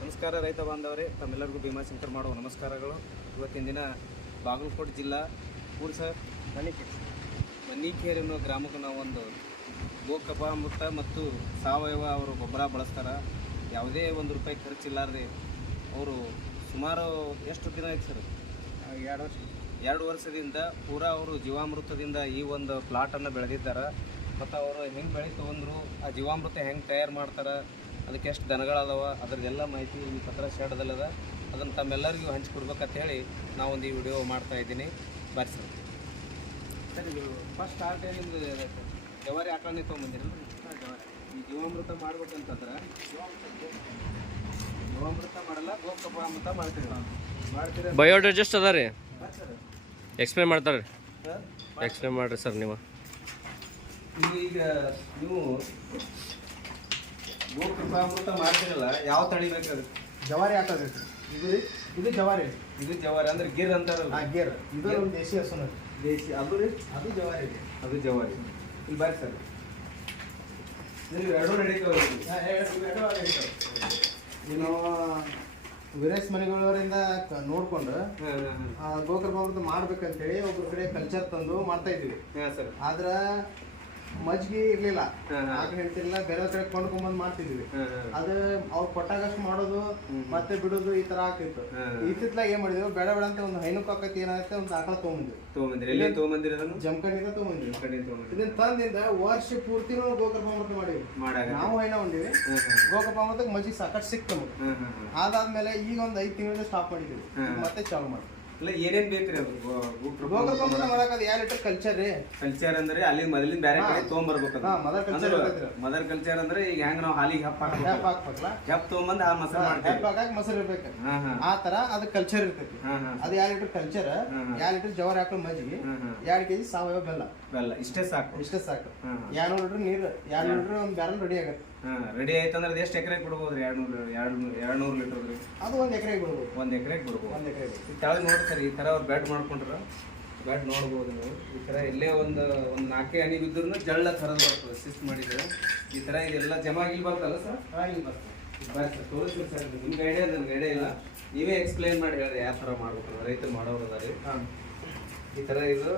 ನಮಸ್ಕಾರ ರೈತ ಬಾಂಧವರೇ ತಮ್ಮೆಲ್ಲರಿಗೂ ಭೀಮಾಶಂಕರ್ ಮಾಡುವ ನಮಸ್ಕಾರಗಳು. ಇವತ್ತಿನ ದಿನ ಬಾಗಲಕೋಟೆ ಜಿಲ್ಲಾ ಊರು ಸರ್ ಮನಿಕೇರಿ. ಮನಿಕೇರಿ ಅನ್ನೋ ಗ್ರಾಮಕ್ಕೆ ನಾವು ಒಂದು ಗೋಕಪಾಮೃತ ಮತ್ತು ಸಾವಯವ ಅವರು ಗೊಬ್ಬರ ಬಳಸ್ತಾರೆ. ಯಾವುದೇ ಒಂದು ರೂಪಾಯಿ ಖರ್ಚಿಲ್ಲಾರ್ದೆ ಅವರು ಸುಮಾರು ಎಷ್ಟು ದಿನ ಆಯ್ತು ಸರ್? ಎರಡು ವರ್ಷ. ಎರಡು ವರ್ಷದಿಂದ ಪೂರಾ ಅವರು ಜೀವಾಮೃತದಿಂದ ಈ ಒಂದು ಪ್ಲಾಟನ್ನು ಬೆಳೆದಿದ್ದಾರೆ. ಮತ್ತು ಅವರು ಹೆಂಗೆ ಬೆಳೆ ತೊಗೊಂಡ್ರು ಆ ಜೀವಾಮೃತ ಹೆಂಗೆ ತಯಾರು ಮಾಡ್ತಾರೆ ಅದಕ್ಕೆ ಎಷ್ಟು ದನಗಳದಾವ ಅದ್ರದ್ದೆಲ್ಲ ಮಾಹಿತಿ ಈ ಪತ್ರ ಶೇಡದಲ್ಲದ. ಅದನ್ನು ತಮ್ಮೆಲ್ಲರಿಗೂ ಹಂಚ್ಕೊಡ್ಬೇಕಂತ ಹೇಳಿ ನಾವೊಂದು ಈ ವಿಡಿಯೋ ಮಾಡ್ತಾ ಇದ್ದೀನಿ. ಬರ್ರಿ ಸರ್. ಸರ್ ಇದು ಫಸ್ಟ್ ಸ್ಟಾರ್ಟ್ ನಿಮ್ದು ಜವಾರಿ ಆಕಳನೇ ತೊಗೊಂಬಂದಿರಲ್ಲ ಈ ಜೀವಾಮೃತ ಮಾಡ್ಬೇಕಂತಂದ್ರೆ ಜೀವಾಮೃತ ಮಾಡಲ್ಲ ಗೋಕಪಾಮೃತ ಮಾಡ್ತೀವಿ ಮಾಡ್ತೀರ ಬಯೋಡೈಜೆಸ್ಟ್ ಅದ ರೀ? ಸರ್. ಎಕ್ಸ್ಪ್ಲೇನ್ ಮಾಡ್ತಾರೆ ಎಕ್ಸ್ಪ್ಲೇನ್ ಮಾಡ್ರಿ ಸರ್ ನೀವು. ಈಗ ನೀವು ಗೋಕೃಪಾಮೃತ ಮಾಡ್ತೀರಲ್ಲ ಯಾವ ತಳಿ ಬೇಕಾದ್ರೆ ಜವಾರಿ ಹಾಕೋದ್ರಿ ಇದು ರೀ ಇದು ಜವಾರಿ ಇದು ಜವಾರಿ ಅಂದ್ರೆ ಗಿರ್ ಅಂತಾರಲ್ಲ. ಆ ಗೇರ್. ಇದು ನಮ್ಮ ದೇಶಿ ಹಸುನ ದೇಶಿ ಅದು ರೀ? ಅದು ಜವಾರಿ ರೀ ಅದು ಜವಾರಿ. ಇಲ್ಲಿ ಬರ್ರಿ ಸರ್. ನೀವು ಎರಡು ನಡೀತಾವೆ ನೀವು ವೀರೇಶ್ ಮನೆಗಳವರಿಂದ ನೋಡ್ಕೊಂಡು ಅಮೃತ ಮಾಡ್ಬೇಕಂತೇಳಿ ಒಬ್ರ ಕಡೆ ಕಲ್ಚರ್ ತಂದು ಮಾಡ್ತಾ ಇದೀವಿ ಆದ್ರ ಮಜ್ಜಿಗೆ ಇರ್ಲಿಲ್ಲ. ಆಗ ಹೇಳ್ತಿರ್ಲಿಲ್ಲ ಬೇರೆ ಕಡೆ ಕೊಂಡ್ಕೊಂಬಂದ್ ಮಾಡ್ತಿದ್ವಿ. ಅದು ಅವ್ರು ಕೊಟ್ಟಾಗಷ್ಟು ಮಾಡೋದು ಮತ್ತೆ ಬಿಡೋದು ಈ ತರ ಆಗ್ತಿತ್ತು. ಇತ್ತಿತ್ತಲಾಗ ಇತ್ತಿತ್ಲಾಗ ಏನ್ ಮಾಡಿದ್ವಿ? ಬೇಡ ಬೇಡ ಅಂತ ಒಂದು ಹೈನು ಆಕತಿ ಏನಾಗುತ್ತೆ ಒಂದು ಆಕಳ ತೊಗೊಂಬಂದ್ವಿ. ತೊಗೊಂಬಂದಿರಿ. ಎಲ್ಲಿ ತೊಗೊಂಬಂದಿರಿ ಅದನ್ನು? ಜಮಖಂಡಿಂದ ತೊಗೊಂಬಂದ್ವಿ. ಇದನ್ನ ತಂದಿಂದ ವರ್ಷ ಪೂರ್ತಿನೂ ಗೋಕರ್ ಪಾಮೃತ ಮಾಡಿವಿ ನಾವು ಹೈನ ಹೊಂದಿವಿ. ಗೋಕರ್ ಪಾಮೃತ ಮಜ್ಜಿ ಸಾಕಷ್ಟು ಸಿಕ್ತು ನಮಗೆ. ಅದಾದ್ಮೇಲೆ ಈಗ ಒಂದ್ ಐದು ತಿಂಗಳಿಂದ ಸ್ಟಾಪ್ ಮಾಡಿದ್ವಿ ಮತ್ತೆ ಚಾಲು ಮಾಡಿ ಇಲ್ಲ ಏನೇನ್ ಬೇಕ್ರಿ ಅದು? ಗೋಕೃಪ ಅಮೃತ ಮಾಡಕ್ ಅದು ಎರಡು ಲೀಟರ್ ಕಲ್ಚರ್ ರೀ? ಕಲ್ಚರ್ ಅಂದ್ರೆ ಅಲ್ಲಿ ಮೊದಲಿನ ಬ್ಯಾರೆ ಕಡೆ ತೊಗೊಂಬರ್ಬೇಕು ಹಾ, mother culture. ಮದರ್ ಕಲ್ಚರ್ ಅಂದ್ರೆ ಈಗ ಹೆಂಗ್ ನಾವು ಹಾಲಿಗೆ ಹಪ್ಪ ಹ್ಯಾಪ್ ಹಾಕ್ಬೇಕಲ್ಲ? ಹೆಪ್ ತಗೊಂಬಂದ್ ಆ ಮಸಾಲ ಮಾಡ್ತೀವಿ. ಹಾಕಿ ಮೊಸರು ಇರ್ಬೇಕು ಹಾ ಹಾ. ಆ ತರ ಅದು ಕಲ್ಚರ್ ಇರ್ತೈತಿ. ಹಾ ಹಾ ಅದು ಎರಡು ಲೀಟರ್ ಕಲ್ಚರ್ ಹಾ, ಹಾ. ಎರಡು ಲೀಟರ್ ಜವಾರಿ ಹಾಕೋ ಮಜ್ಜಿಗೆ ಎರಡ್ ಕೆಜಿ ಸಾವಯವ ಬೆಲ್ಲ. ಬೆಲ್ಲ ಇಷ್ಟೇ ಸಾಕು. ಇಷ್ಟೇ ಸಾಕು. ಹಾ ಹಾ. ಎರಡು ಲೀಟರ್ ನೀರು ಎರಡು ಲೀಟರ್ ಒಂದ್ ಬ್ಯಾರಲ್ ರೆಡಿ ಆಗತ್ತೆ. ಹಾ ರೆಡಿ ಆಯ್ತಂದ್ರೆ ಅದು ಎಷ್ಟು ಎಕರೆ ಬಿಡ್ಬೋದ್ರಿ ಎರಡು ನೂರು ಎರಡು ನೂರು ಲೀಟರ್ ರೀ ಅದು ಒಂದ್ ಎಕರೆ ಬಿಡ್ಬೋದು ಒಂದ್ ಎಕರೆ ಬಿಡ್ಬೋದು ಒಂದ್ ಎಕರೆ ನೋಡಿ ಸರ್ ಈ ಥರ ಅವ್ರು ಬ್ಯಾಟ್ ಮಾಡ್ಕೊಂಡ್ರೆ ಬ್ಯಾಟ್ ನೋಡ್ಬೋದು ನೀವು. ಈ ಥರ ಎಲ್ಲೇ ಒಂದು ಒಂದು ನಾಲ್ಕೇ ಹಣಿ ಬಿದ್ದರೂ ಜಳ್ಳ ಥರದ್ದು ಬರ್ತದೆ ಸಿಸ್ಟ್ ಮಾಡಿದ್ರೆ. ಈ ಥರ ಇದೆಲ್ಲ ಜಮಾ ಇಲ್ಲಿ ಬರ್ತಲ್ಲ ಸರ್ ಇಲ್ಲಿ ಬರ್ತದೆ. ಬರ್ರಿ ಸರ್ ತೋರಿಸ್ರಿ ಸರ್ ನಿಮ್ಗೆ ಐಡಿಯಾ ನನ್ಗೆ ಐಡಿಯಾ ಇಲ್ಲ. ನೀವೇ ಎಕ್ಸ್ಪ್ಲೈನ್ ಮಾಡಿ ಹೇಳ್ರಿ ಯಾವ ಥರ ಮಾಡ್ಬೇಕು ರೈತರು ಮಾಡೋರು ರೀ ಹಾಂ. ಈ ಥರ ಇದು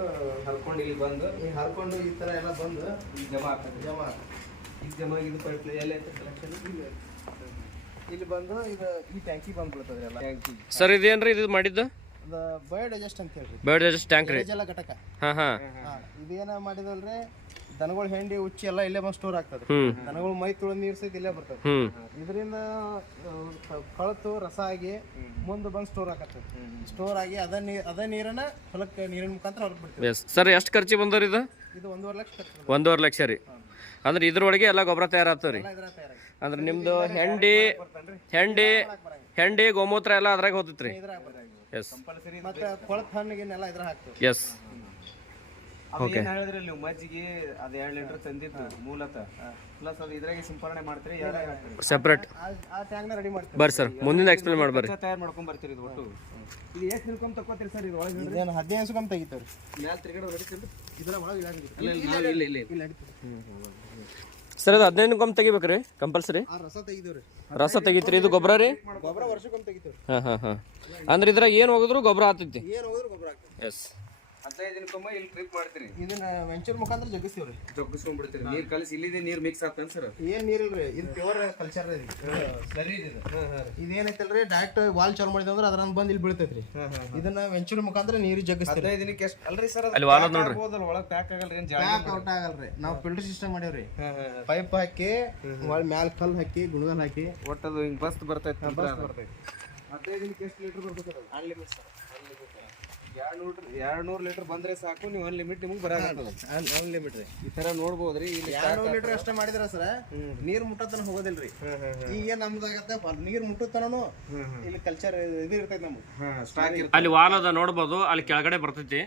ಹರ್ಕೊಂಡು ಇಲ್ಲಿ ಬಂದು ಈ ಹರ್ಕೊಂಡು ಈ ಥರ ಎಲ್ಲ ಬಂದು ಈಗ ಜಮಾ ಆಗ್ತದೆ. ಜಮಾ ಈಗ ಜಮಾ ಇದು ಪೈಪ್ ಎಲ್ಲ ಐತೆ ಕಲೆಕ್ಷನ್ ಇಲ್ಲಿ ಬಂದು ಇದು ಈ ಟ್ಯಾಂಕಿ ಬಂದ್ಬಿಡ್ತದೆ ಎಲ್ಲ. ಸರ್ ಇದೇನ್ರಿ ಇದು ಮಾಡಿದ್ದು? ಬಯೋಡೈಜೆಸ್ಟ್ ಅಂತ ಹೇಳ್ರಿ. ಬಯೋಡೈಜೆಸ್ಟ್ ಟ್ಯಾಂಕ್ ರೀ. ಜಲ ಘಟಕ. ಹಾಂ ಹಾಂ. ಹಾ, ಇದೇನ ಮಾಡಿದಲ್ರಿ ದನಗಳ ಹೆಂಡಿ ಉಚ್ಚಿ ಎಲ್ಲ ಇಲ್ಲೇ ಬಂದು ಸ್ಟೋರ್ ಆಗ್ತದೆ. ದನಗಳು ಮೈ ತುಳಿದು ನೀರು ಸಹಿತ ಇಲ್ಲೇ ಬರ್ತದೆ. ಇದರಿಂದ ಕಳತು ರಸ ಆಗಿ ಮುಂದೆ ಬಂದು ಸ್ಟೋರ್ ಆಗತ್ತೆ ಸ್ಟೋರ್ ಆಗಿ ಅದ ನೀರ್ ಅದ ನೀರನ್ನ ಹೊಲಕ್ಕೆ ನೀರಿನ ಮುಖಾಂತರ ಹೊರಗೆ ಬಿಡ್ತೀವಿ. ಎಸ್ ಸರ್ ಎಷ್ಟು ಖರ್ಚು ಬಂದವ್ರಿ ಇದು? ಇದು ಒಂದೂವರೆ ಲಕ್ಷ ಖರ್ಚು ಒಂದೂವರೆ ಲಕ್ಷ ರೀ. ಅಂದ್ರೆ ಇದ್ರೊಳಗೆ ಎಲ್ಲ ಗೊಬ್ಬರ ತಯಾರಾಗ್ತವೆ ರೀ. ಎಲ್ಲ ಅಂದ್ರೆ ನಿಮ್ದು ಹೆಂಡಿ ಹೆಂಡಿ ಹೆಂಡಿ ಗೋಮೂತ್ರ ಎಲ್ಲ ಅದ್ರಾಗ ಹೋದ್ರಿ ರೀ. ಎಸ್ ಕಂಪಲ್ಸರಿ ಮತ್ತೆ ಕೊಳತ್ ಹಣ್ಣಿಗೆನೆಲ್ಲ ಇದ್ರ ಹಾಕ್ತೀವಿ. ಎಸ್ ಏನ್ ಹೇಳಿದ್ರಿ ನೀವು ಮಜ್ಜಿಗೆ ಅದು ಎರಡು ಲೀಟರ್ ತಂದಿದ್ದು ಮೂಲತಃ. ಪ್ಲಸ್ ಅದು ಇದ್ರಾಗೆ ಸಿಂಪರಣೆ ಮಾಡ್ತೀರಿ ಸೆಪ್ರೇಟ್ ಆ- ಟ್ಯಾಂಕ್ನ ರೆಡಿ ಮಾಡ್ತೀವಿ ಬರ್ರಿ ಸರ್. ಮುಂದಿನ ಎಕ್ಸ್ಪ್ಲೇನ್ ಮಾಡಿ ಬರ್ರಿ ತಯಾರು ಮಾಡ್ಕೊಂಡ್ ಬರ್ತೀರಿ ಇದು ಒಟ್ಟು. ಇದು ಎಷ್ಟು ದಿನಕ್ಕೊಮ್ಮೆ ತಕ್ಕೋತೀರಿ ಸರ್ ಇದು ಒಳಗೆ ಇದೇನು ಹದಿನೈದು ಸುಗಮ್ ತೆಗಿತೀವಿ ಮ್ಯಾಲ್ ತಿರ್ಗಡೆ ಹೊಡಿತೀರಿ ಇದ್ರ ಒಳಗೆ ಇಡಾಗಿದ್ದೀವಿ ಇಲ್ಲ. ಇಲ್ಲ ಇಲ್ಲ ಸರ್ ಅದು ಹದಿನೈದು ಕೊಂಬ್ ತೆಗಿಬೇಕ್ರಿ? ಕಂಪಲ್ಸರಿ ರಸ ತೆಗಿತೀವ್ರಿ ರಸ ತೆಗಿತ್ರಿ? ಇದು ಗೊಬ್ಬರ ರೀ? ಗೊಬ್ಬರ ವರ್ಷಕ್ಕೊಮ್ಮೆ ತೆಗಿತೀವಿ ಹಾ ಹಾ ಹಾಂ. ಅಂದ್ರೆ ಇದ್ರಾಗ ಏನು ಹೋಗಿದ್ರು ಗೊಬ್ಬರ ಆಗ್ತೈತಿ ಏನು ಹೋಗುದ್ರು ಗೊಬ್ಬರ ಆಗ್ತದೆ ಎಸ್ ಹದಿನೈದು ದಿನಕ್ಕೊಮ್ಮೆ ಇಲ್ಲಿ ಟ್ರಿಪ್ ಮಾಡ್ತೀರಿ. ಇದನ್ನ ವೆಂಚೂರ್ ಮುಖಾಂತರ ಜಗ್ಗಿಸ್ತೀವ್ರಿ. ಜೊಗ್ಗಿಸ್ಕೊಂಡ್ಬಿಡ್ತೀರಿ. ನೀರ್ ಕಲಿಸಿ ಇಲ್ಲಿದೆ ನೀರ್ ಮಿಕ್ಸ್ ಆಗ್ತಾನೆ ಸರ್ ಏನ್ ಇಲ್ರಿ? ಇದು ಪ್ಯೂರ್ ಕಲ್ಚರ್ ರೀ ಸರಿ ಇದು. ಇದೇನೈತಲ್ರಿ? ಡೈರೆಕ್ಟ್ ವಾಲ್ ಚಾಲು ಮಾಡಿದ್ರೆ ಅಂದ್ರೆ ಅದ್ರ ಬಂದು ಇಲ್ಲಿ ಬೀಳ್ತೈತ್ರಿ. ಇದನ್ನ ವೆಂಚರ್ ಮುಖಾಂತರ ನೀರು ಜಗ್ಗಿಸ್ತೀವಿ ಹದಿನೈದು ದಿನಕ್ಕೆ ಎಷ್ಟು ಅಲ್ರಿ ಸರ್ ಅಲ್ಲಿ ವಾಲ್ ನೋಡ್ರಿ. ಒಳಗೆ ಪ್ಯಾಕ್ ಆಗಲ್ರಿ ಏನ್ ಪ್ಯಾಕ್ ಔಟ್ ಆಗಲ್ರಿ. ನಾವು ಫಿಲ್ಟರ್ ಸಿಸ್ಟಮ್ ಮಾಡೇವ್ರಿ. ಪೈಪ್ ಹಾಕಿ ಮ್ಯಾಲ್ ಕಲ್ ಹಾಕಿ ಗುಣಗಲ್ ಹಾಕಿ. ಒಟ್ಟದು ಹಿಂಗೆ ಬಸ್ ಬರ್ತೈತಿ ಬಸ್ ಬರ್ತೈತಿ ಹದಿನೈದು ದಿನಕ್ಕೆ ಎಷ್ಟು ಲೀಟರ್ ಬರ್ತೈತೆ ಅನ್ಲಿಮಿಟ್ ಸರ್ ನೂರು ಎರಡು ನೂರು ಲೀಟರ್ ಬಂದ್ರೆ ಸಾಕು ನೀವು ಅನ್ಲಿಮಿಟ್ ನಿಮ್ಗೆ ಬರಾಕತ್ತದ ಅನ್ಲಿಮಿಟ್ ರೀ. ಈ ತರ ನೋಡ್ಬೋದ್ರಿ ಇಲ್ಲಿ ಎರಡು ಲೀಟರ್ ಅಷ್ಟೇ ಮಾಡಿದ್ರ ಸರ್ ನೀರ್ ಮುಟ್ಟತನ ಹೋಗೋದಿಲ್ರಿ. ಈಗ ಏನ್ ನಮ್ದಾಗತ್ತೆ ನೀರ್ ಮುಟ್ಟತನನು ಇಲ್ಲಿ ಕಲ್ಚರ್ ಇದು ಇರ್ತೈತಿ ನಮ್ಗೆ. ಸ್ಟಾಕ್ ಇರ್ತದೆ ಅಲ್ಲಿ ವಾಲ್ ಅದ ನೋಡ್ಬೋದು ಅಲ್ಲಿ ಕೆಳಗಡೆ ಬರ್ತೈತಿ.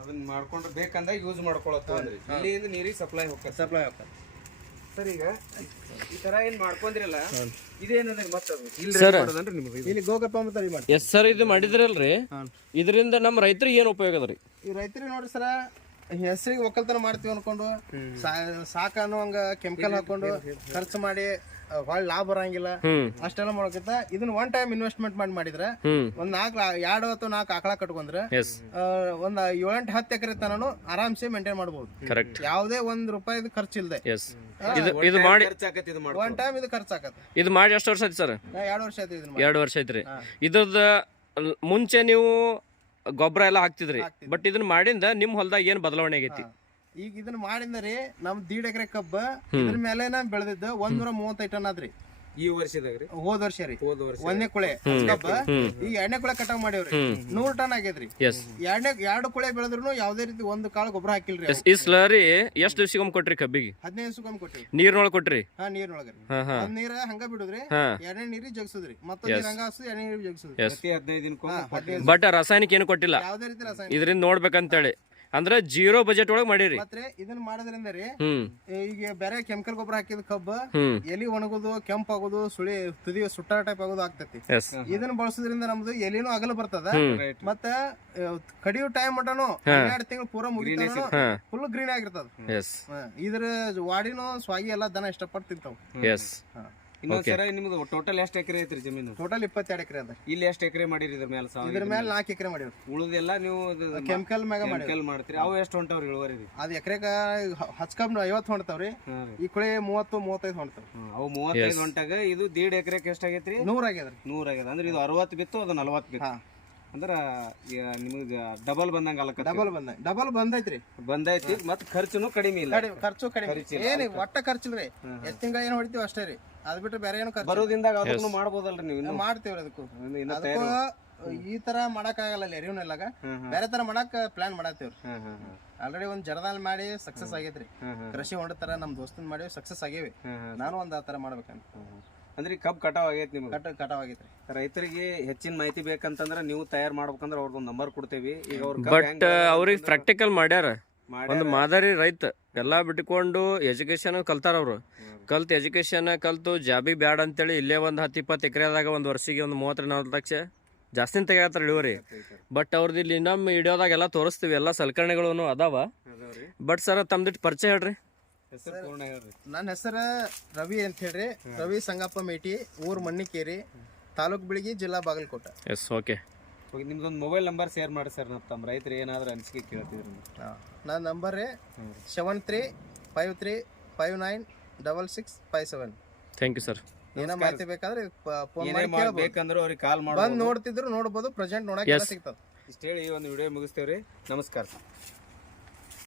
ಅದನ್ನ ಮಾಡ್ಕೊಂಡ್ರೆ ಬೇಕಂದ್ರೆ ಯೂಸ್ ಮಾಡ್ಕೊಳತ್ತ ಅಂದ್ರೆ ಇಲ್ಲಿಂದ ನೀರಿಗೆ ಸಪ್ಲೈ ಹೋಗ್ತದೆ ಸಪ್ಲೈ ಆಗ್ತದೆ ಸರ್ ಈಗ ಈ ತರ ಏನ್ ಮಾಡ್ಕೊಂಡ್ರಿಲ್ಲ? ಇದೇನಂದ್ರೆ ಮತ್ತದು? ನಿಮಗೆ ಇಲ್ಲಿ ಗೋಗಪ್ಪ ಅಂತ ready ಮಾಡಿ ಎಸ್ ಸರ್ ಇದು ಮಾಡಿದ್ರಲ್ರಿ. ಇದರಿಂದ ನಮ್ಮ ರೈತರಿಗೆ ಏನು ಉಪಯೋಗ ಅದ ರೀ? ಈ ರೈತರಿಗೆ ನೋಡ್ರಿ ಸರ ಹೆಸರಿಗೆ ಒಕ್ಕಲ್ತನ ಮಾಡ್ತೀವಿ ಅನ್ಕೊಂಡು ಸಾಕು ಸಾಕ ಅನ್ನೋಂಗ ಕೆಮಿಕಲ್ ಹಾಕೊಂಡು ಖರ್ಚು ಮಾಡಿ ಹೊಳ್ ಲಾಭ ಬರಂಗಿಲ್ಲ. ಅಷ್ಟೆಲ್ಲ ಮಾಡೋಕಿಂತ ಇದನ್ನ ಒನ್ ಟೈಮ್ ಇನ್ವೆಸ್ಟ್ಮೆಂಟ್ ಮಾಡಿ ಮಾಡಿದ್ರೆ ಒಂದ್ ನಾಲ್ಕು ಎರಡು ಅಥವಾ ನಾಲ್ಕು ಆಕಳ ಕಟ್ಕೊಂಡ್ರೆ ಒಂದ್ ಏಳೆಂಟು ಹತ್ತು ಎಕರೆ ತನನು ಆರಾಮ್ಸೆ ಮೇಂಟೈನ್ ಮಾಡಬಹುದು ಕರೆಕ್ಟ್ ಯಾವುದೇ ಒಂದ್ ರೂಪಾಯಿ ಖರ್ಚು ಇಲ್ದೆ ಎಸ್ ಇದು ಮಾಡಿ ಒನ್ ಟೈಮ್ ಇದು ಖರ್ಚಾಕತ್ತೆ. ಇದು ಮಾಡಿ ಎಷ್ಟು ವರ್ಷ ಆಯ್ತು ಸರ್? ಎರಡು ವರ್ಷ ಆಯ್ತು ಇದನ್ನ. ಎರಡು ವರ್ಷ ಐತ್ರಿ ಇದ್ರದ ಮುಂಚೆ ನೀವು ಗೊಬ್ಬರ ಎಲ್ಲ ಹಾಕ್ತಿದ್ರಿ. ಬಟ್ ಇದನ್ನ ಮಾಡಿಂದ ನಿಮ್ ಹೊಲದಾಗ ಏನ್ ಬದಲಾವಣೆ ಆಗೈತಿ? ಈಗ ಇದನ್ನ ಮಾಡಿದ್ರಿ ನಮ್ ದೀಡ್ ಎಕರೆ ಕಬ್ಬ ಇದ್ರ ಮೇಲೆ ನಾ ಬೆಳೆದಿದ್ದು ಒಂದೂರ ಮೂವತ್ತೈದು ಟನ್ ಆದ್ರಿ. ಈ ವರ್ಷದಾಗ ರೀ? ಹೋದ ವರ್ಷ ರೀ. ಹೋದ ವರ್ಷ. ಒಂದನೇ ಕುಳೆ ಕಬ್ಬ. ಈಗ ಎರಡನೇ ಕುಳೆ ಕಟಾವ್ ಮಾಡಿವ್ರಿ ನೂರ್ ಟನ್ ಆಗೇದ್ರಿ ಎಸ್ ಎರಡನೇ ಎರಡು ಕುಳೆ ಬೆಳೆದ್ರು ಯಾವ್ದೇ ರೀತಿ ಒಂದು ಕಾಳು ಗೊಬ್ಬರ ಹಾಕಿಲ್ರಿ ಎಸ್ ಈ ಸ್ಲರಿ ಎಷ್ಟು ದಿವಸ ಕೊಟ್ರಿ ಕಬ್ಬಿಗೆ? ಹದಿನೈದು ದಿವಸ ಕೊಟ್ರಿ ನೀರ್ನೊಳಗೆ ಕೊಟ್ರಿ? ಹಾ ನೀರ್ನೊಳಗ್ರಿ ಹಾ ಹಾ. ಒಂದ್ ನೀರ ಹಂಗ ಬಿಡುದ್ರಿ ಎರಡನೇ ನೀರಿ ಜಗಸುದ್ರಿ. ಮತ್ತೊಂದ್ ನೀರ್ ಹಂಗ ಹಸುದು ಎರಡನೇ ನೀರಿಗೆ ಜಗ್ಸುದ್ರಿ. ಪ್ರತಿ ಹದಿನೈದು ದಿನಕ್ಕೊಮ್ಮೆ ಹದಿನೈದು ಬಟ್ ರಾಸಾಯನಿಕ ಏನು ಕೊಟ್ಟಿಲ್ಲ. ಯಾವ್ದೇ ರೀತಿ ರಾಸಾಯನಿಕ. ಇದರಿಂದ ನೋಡ್ಬೇಕಂತೇಳಿ. ಅಂದ್ರೆ ಜೀರೋ ಬಜೆಟ್ ಒಳಗ ಮಾಡಿರಿ. ಮತ್ತೆ ಇದನ್ನ ಮಾಡೋದ್ರಿಂದ ರೀ ಹ್ಮ್ ಈಗ ಬೇರೆ ಕೆಮಿಕಲ್ ಗೊಬ್ಬರ ಹಾಕಿದ ಕಬ್ಬ ಹ್ಮ್. ಎಲಿ ಒಣಗೋದು ಕೆಂಪ್ ಆಗೋದು ಸುಳಿ ತುದಿ ಸುಟ್ಟ ಟೈಪ್ ಆಗೋದು ಆಗ್ತೈತಿ. ಎಸ್ ಇದನ್ನ ಬಳಸೋದ್ರಿಂದ ನಮ್ದು ಎಲಿನೂ ಅಗಲ ಬರ್ತದ. ರೈಟ್ ಮತ್ತ ಕಡಿಯು ಟೈಮ್ ಮಟನು ಹನ್ನೆರಡು ತಿಂಗಳು ಪೂರ ಮುಗಿತಾನು ಫುಲ್ ಗ್ರೀನ್ ಆಗಿರ್ತದ. ಎಸ್ ಇದ್ರ ವಾಡಿನೂ ಸ್ವಾಗಿ ಎಲ್ಲಾ ದನ ಇಷ್ಟಪಟ್ಟು ತಿಂತಾವ. ಎಸ್ ಇನ್ನೊಂದ್ಸರ ನಿಮ್ದು ಟೋಟಲ್ ಎಷ್ಟು ಎಕರೆ ಐತ್ರಿ ಜಮೀನು? ಟೋಟಲ್ ಇಪ್ಪತ್ತೆರಡು ಎಕರೆ ಅದ. ಇಲ್ಲಿ ಎಷ್ಟು ಎಕರೆ ಮಾಡಿರಿ ಇದ್ರ ಮೇಲೆ ಸಾವ ಇದ್ರ ಮೇಲೆ ನಾಲ್ಕು ಎಕರೆ ಮಾಡಿವ್ರಿ ಉಳಿದೆಲ್ಲ ನೀವು ಕೆಮಿಕಲ್ ಮ್ಯಾಗ ಕೆಮಿಕಲ್ ಮಾಡ್ತೀರಿ. ಅವು ಎಷ್ಟು ಹೊಂಟವ್ರಿ ಇಳುವರಿ ರೀ ಅದ್ ಎಕರೆಗ ಹಚ್ಕಂಬ ಐವತ್ತು ಹೊಂಡ್ತಾವ್ರಿ ಈ ಕುಳಿ ಮೂವತ್ತು ಮೂವತ್ತೈದು ಹ್ಮ್. ಅವು ಮೂವತ್ತೈದು ಹೊಂಟಾಗ ಇದು ದೀಡ್ ಎಕರೆಗೆ ಎಷ್ಟಾಗೈತ್ರಿ ನೂರ ಆಗ್ಯದ್ರಿ. ನೂರ ಆಗ್ಯದ. ಅಂದ್ರೆ ಇದು ಅರವತ್ತು ಬಿತ್ತು ಅದು ನಲವತ್ತು ಬಿತ್ತು. ಅಂದ್ರೆ ನಿಮಗೆ ಡಬಲ್ ಬಂದಂಗ ಅಲ್ಲ ಡಬಲ್ ಬಂದ ಡಬಲ್ ಬಂದೈತ್ರಿ. ಬಂದೈತಿ ಮತ್ ಖರ್ಚುನು ಕಡಿಮೆ ಇಲ್ಲ. ಕಡಿಮೆ ಖರ್ಚು ಕಡಿಮೆ. ಏನ್ ಒಟ್ಟ ಖರ್ಚಿಲ್ರಿ. ಎಷ್ಟು ತಿಂಗಳ ಏನ್ ಹೊಡಿತೀವಿ ಅಷ್ಟೇ ರೀ. ಅದ್ ಬಿಟ್ರೆ ಬೇರೆ ಏನು ಖರ್ಚು ಬರೋದಿಂದಾಗ ಅದನ್ನು ಮಾಡ್ಬೋದಲ್ರಿ ನೀವು ಇನ್ನು. ಮಾಡ್ತೀವ್ರಿ ಅದಕ್ಕೂ. ಇನ್ನು- ಈ ತರ ಮಾಡಕ್ ಆಗಲ್ಲ ಎರಿವ್ನೆಲ್ಲಾಗ. ಬೇರೆ ತರ ಮಾಡಕ್ ಪ್ಲಾನ್ ಮಾಡತ್ತೇವ್ರಿ. ಆಲ್ರೆಡಿ ಒಂದ್ ಜರದಾಲ್ ಮಾಡಿ ಸಕ್ಸಸ್ ಆಗೈತ್ರಿ. ಕೃಷಿ ಹೊಂಡ ತರ ನಮ್ ದೋಸ್ತನ್ ಮಾಡಿ ಸಕ್ಸಸ್ ಆಗೇವಿ. ನಾನು ಒಂದ್ ಆ ತರ ಮಾಡ್ಬೇಕಂತ. ಅಂದ್ರೆ ಕಬ್ ಕಬ್ಬ್ ಕಟಾವ್ ಆಗೈತಿ ನಿಮ್ಗೆ? ಕಟ್ ಕಟಾವ್ ಆಗೈತ್ರಿ. ರೈತರಿಗೆ ಹೆಚ್ಚಿನ ಮಾಹಿತಿ ಬೇಕಂತಂದ್ರೆ ನೀವು ತಯಾರು ಮಾಡ್ಬೇಕಂದ್ರೆ ಅವ್ರದ್ದು ನಂಬರ್ ಕೊಡ್ತೇವಿ. ಈಗ ಅವ್ರ ಬಟ್ ಅವ್ರಿಗೆ ಪ್ರಾಕ್ಟಿಕಲ್ ಮಾಡ್ಯಾರ. ಒಂದು ಮಾದರಿ ರೈತ ಎಲ್ಲ ಬಿಟ್ಕೊಂಡು ಎಜುಕೇಶನ್ ಕಲ್ತಾರ ಅವರು. ಕಲ್ತು ಎಜುಕೇಶನ್ ಕಲ್ತು ಜಾಬಿ ಬ್ಯಾಡ ಅಂತೇಳಿ ಇಲ್ಲೇ ಒಂದು ಹತ್ತು ಇಪ್ಪತ್ತು ಎಕರೆದಾಗ ಒಂದು ವರ್ಷಿಗೆ ಒಂದು ಮೂವತ್ತು ನಲ್ವತ್ತು ಲಕ್ಷ ಜಾಸ್ತಿ ತೆಗಿತಾರ ಇಳುವರಿ. ಬಟ್ ಅವ್ರದ್ದು ಇಲ್ಲಿ ನಮ್ಮ ವಿಡಿಯೋದಾಗ ಎಲ್ಲ ತೋರಿಸ್ತೀವಿ ಎಲ್ಲ ಸಲಕರಣೆಗಳು ಅದಾವ. ಬಟ್ ಸರ್ ತಮ್ದಿಟ್ಟು ಪರಿಚಯ ಹೇಳ್ರಿ. ಹೆಸರು ಪೂರ್ಣ ಹೇಳ್ರಿ. ನನ್ನ ಹೆಸರು ರವಿ ಅಂತ ಹೇಳ್ರಿ. ರವಿ ಸಂಗಪ್ಪ ಮೇಟಿ ಊರ್ ಮಣ್ಣಿಕೇರಿ ತಾಲೂಕ್ ಬಿಳಿಗಿ ಜಿಲ್ಲಾ ಬಾಗಲಕೋಟೆ. ಎಸ್ ಓಕೆ ಹೋಗಿ ನಿಮ್ದೊಂದು ಮೊಬೈಲ್ ನಂಬರ್ ಶೇರ್ ಮಾಡಿ ಸರ್ ನಾವು ತಮ್ಮ ರೈತರು ಏನಾದರೂ ಅನಿಸಿಕೆ ಕೇಳ್ತಿದ್ರು. ನನ್ನ ನಂಬರ್ ರೀ seven three five three five nine double six five seven thank you sir ಏನೋ ಮಾಹಿತಿ ಬೇಕಾದ್ರೆ ಫೋನ್ ಮಾಡಿ ಕೇಳಬಹುದು. ಬೇಕಂದ್ರೆ ಅವ್ರಿಗೆ ಕಾಲ್ ಮಾಡಿ ಬಂದ್ ನೋಡ್ತಿದ್ರು ನೋಡ್ಬೋದು ಪ್ರೆಸೆಂಟ್ ನೋಡಕ್ಕೆ Yes. ಇಷ್ಟು ಇಷ್ಟ ಹೇಳಿ ಈ ಒಂದು ವಿಡಿಯೋ ಮುಗಿಸ್ತೇವ್ರಿ. ನಮಸ್ಕಾರ.